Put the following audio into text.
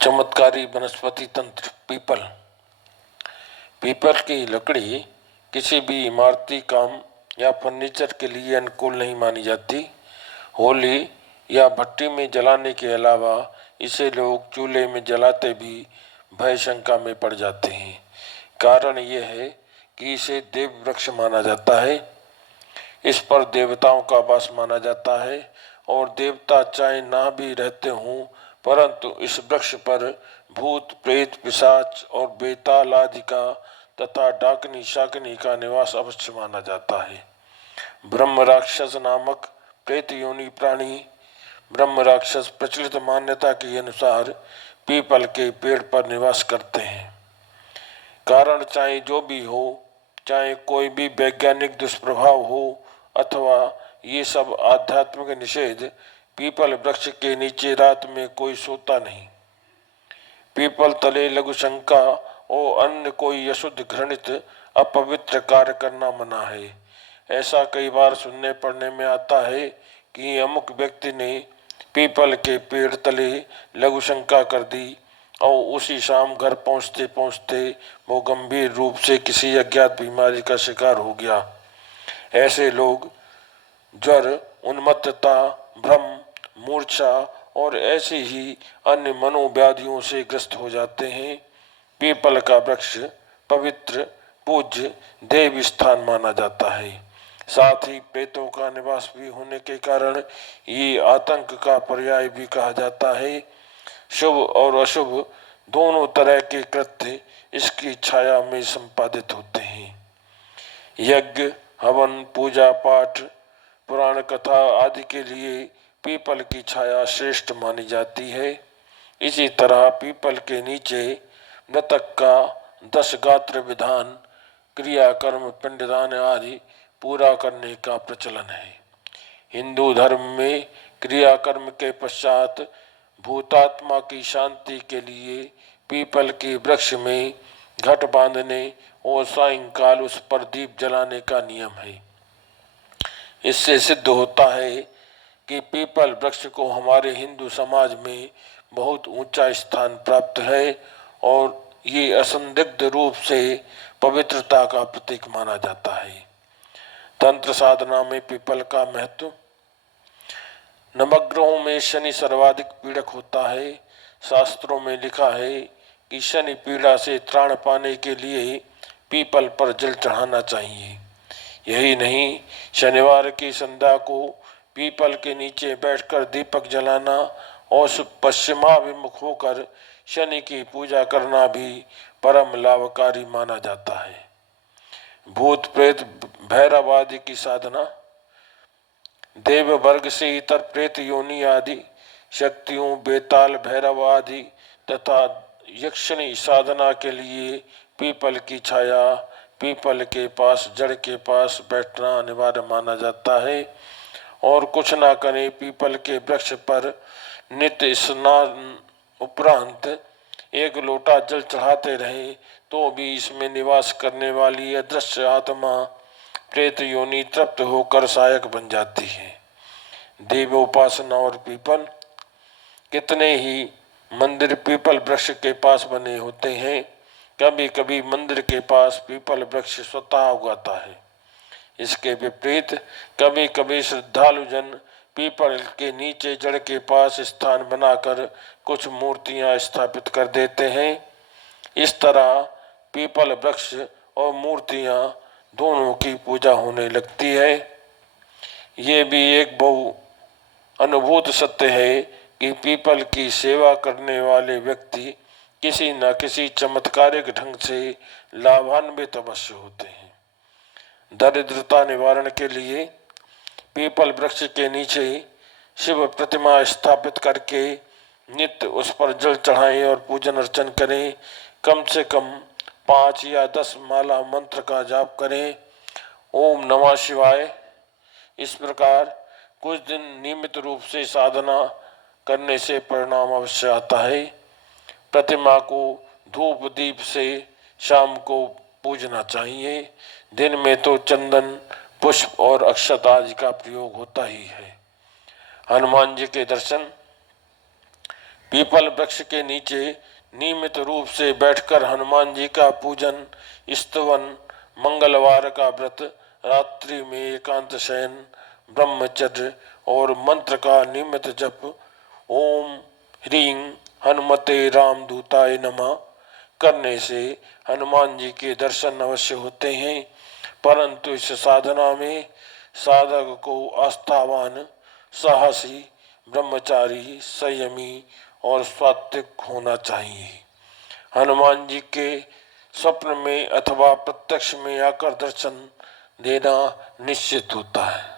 चमत्कारी वनस्पति तंत्र। पीपल। पीपल की लकड़ी किसी भी इमारती काम या फर्नीचर के लिए अनुकूल नहीं मानी जाती। होली या भट्टी में जलाने के अलावा इसे लोग चूल्हे में जलाते भी भय शंका में पड़ जाते हैं। कारण यह है कि इसे देव वृक्ष माना जाता है। इस पर देवताओं का वास माना जाता है और देवता चाहे ना भी रहते हों, परंतु इस वृक्ष पर भूत प्रेत पिशाच और बेताल आदि का तथा डाकनी शाकनी का निवास अवश्य माना जाता है। ब्रह्म राक्षस नामक प्रेत योनि प्राणी ब्रह्म राक्षस प्रचलित मान्यता के अनुसार पीपल के पेड़ पर निवास करते हैं। कारण चाहे जो भी हो, चाहे कोई भी वैज्ञानिक दुष्प्रभाव हो अथवा ये सब आध्यात्मिक निषेध, पीपल वृक्ष के नीचे रात में कोई सोता नहीं। पीपल तले लघु शंका और अन्य कोई अशुद्ध घृणित अपवित्र कार्य करना मना है। ऐसा कई बार सुनने पढ़ने में आता है कि अमुक व्यक्ति ने पीपल के पेड़ तले लघु शंका कर दी और उसी शाम घर पहुंचते पहुंचते वो गंभीर रूप से किसी अज्ञात बीमारी का शिकार हो गया। ऐसे लोग ज्वर, उन्मत्तता, भ्रम, मूर्छा और ऐसी ही अन्य मनोव्याधियों से ग्रस्त हो जाते हैं। पीपल का वृक्ष पवित्र पूज्य देव स्थान माना जाता है। साथ ही प्रेतों का निवास भी होने के कारण ये आतंक का पर्याय भी कहा जाता है। शुभ और अशुभ दोनों तरह के कृत्य इसकी छाया में संपादित होते हैं। यज्ञ, हवन, पूजा पाठ, पुराण कथा आदि के लिए पीपल की छाया श्रेष्ठ मानी जाती है। इसी तरह पीपल के नीचे मृतक का 10 गात्र विधान, क्रियाकर्म, पिंडदान आदि पूरा करने का प्रचलन है। हिंदू धर्म में क्रियाकर्म के पश्चात भूतात्मा की शांति के लिए पीपल के वृक्ष में घट बांधने और सायंकाल उस पर दीप जलाने का नियम है। इससे सिद्ध होता है कि पीपल वृक्ष को हमारे हिंदू समाज में बहुत ऊंचा स्थान प्राप्त है और ये असंदिग्ध रूप से पवित्रता का प्रतीक माना जाता है। तंत्र साधना में पीपल का महत्व। नवग्रहों में शनि सर्वाधिक पीड़क होता है। शास्त्रों में लिखा है कि शनि पीड़ा से त्राण पाने के लिए पीपल पर जल चढ़ाना चाहिए। यही नहीं, शनिवार की संध्या को पीपल के नीचे बैठकर दीपक जलाना और पश्चिमाभिमुख होकर शनि की पूजा करना भी परम लाभकारी माना जाता है। भूत प्रेत भैरव आदि की साधना। देव वर्ग से इतर प्रेत योनि आदि शक्तियों, बेताल, भैरव आदि तथा यक्षिणी साधना के लिए पीपल की छाया, पीपल के पास जड़ के पास बैठना अनिवार्य माना जाता है। और कुछ ना करें, पीपल के वृक्ष पर नित्य स्नान उपरांत 1 लोटा जल चढ़ाते रहे तो भी इसमें निवास करने वाली अदृश्य आत्मा प्रेत योनि तृप्त होकर सहायक बन जाती है। देव उपासना और पीपल। कितने ही मंदिर पीपल वृक्ष के पास बने होते हैं। कभी कभी मंदिर के पास पीपल वृक्ष स्वतः उगाता है। इसके विपरीत कभी कभी श्रद्धालु जन पीपल के नीचे जड़ के पास स्थान बनाकर कुछ मूर्तियां स्थापित कर देते हैं। इस तरह पीपल वृक्ष और मूर्तियां दोनों की पूजा होने लगती है। ये भी एक बहु अनुभूत सत्य है कि पीपल की सेवा करने वाले व्यक्ति किसी न किसी चमत्कारिक ढंग से लाभान्वित अवश्य होते हैं। दरिद्रता निवारण के लिए पीपल वृक्ष के नीचे शिव प्रतिमा स्थापित करके नित्य उस पर जल चढ़ाएं और पूजन अर्चन करें। कम से कम 5 या 10 माला मंत्र का जाप करें। ओम नमः शिवाय। इस प्रकार कुछ दिन नियमित रूप से साधना करने से परिणाम अवश्य आता है। प्रतिमा को धूप दीप से शाम को पूजना चाहिए। दिन में तो चंदन, पुष्प और अक्षत आदि का प्रयोग होता ही है। हनुमान जी के दर्शन। पीपल वृक्ष के नीचे नियमित रूप से बैठकर हनुमान जी का पूजन, स्तवन, मंगलवार का व्रत, रात्रि में एकांत शयन, ब्रह्मचर्य और मंत्र का नियमित जप, ओम ह्रीं हनुमते रामदूताय नमः करने से हनुमान जी के दर्शन अवश्य होते हैं। परंतु इस साधना में साधक को आस्थावान, साहसी, ब्रह्मचारी, संयमी और सात्विक होना चाहिए। हनुमान जी के स्वप्न में अथवा प्रत्यक्ष में आकर दर्शन देना निश्चित होता है।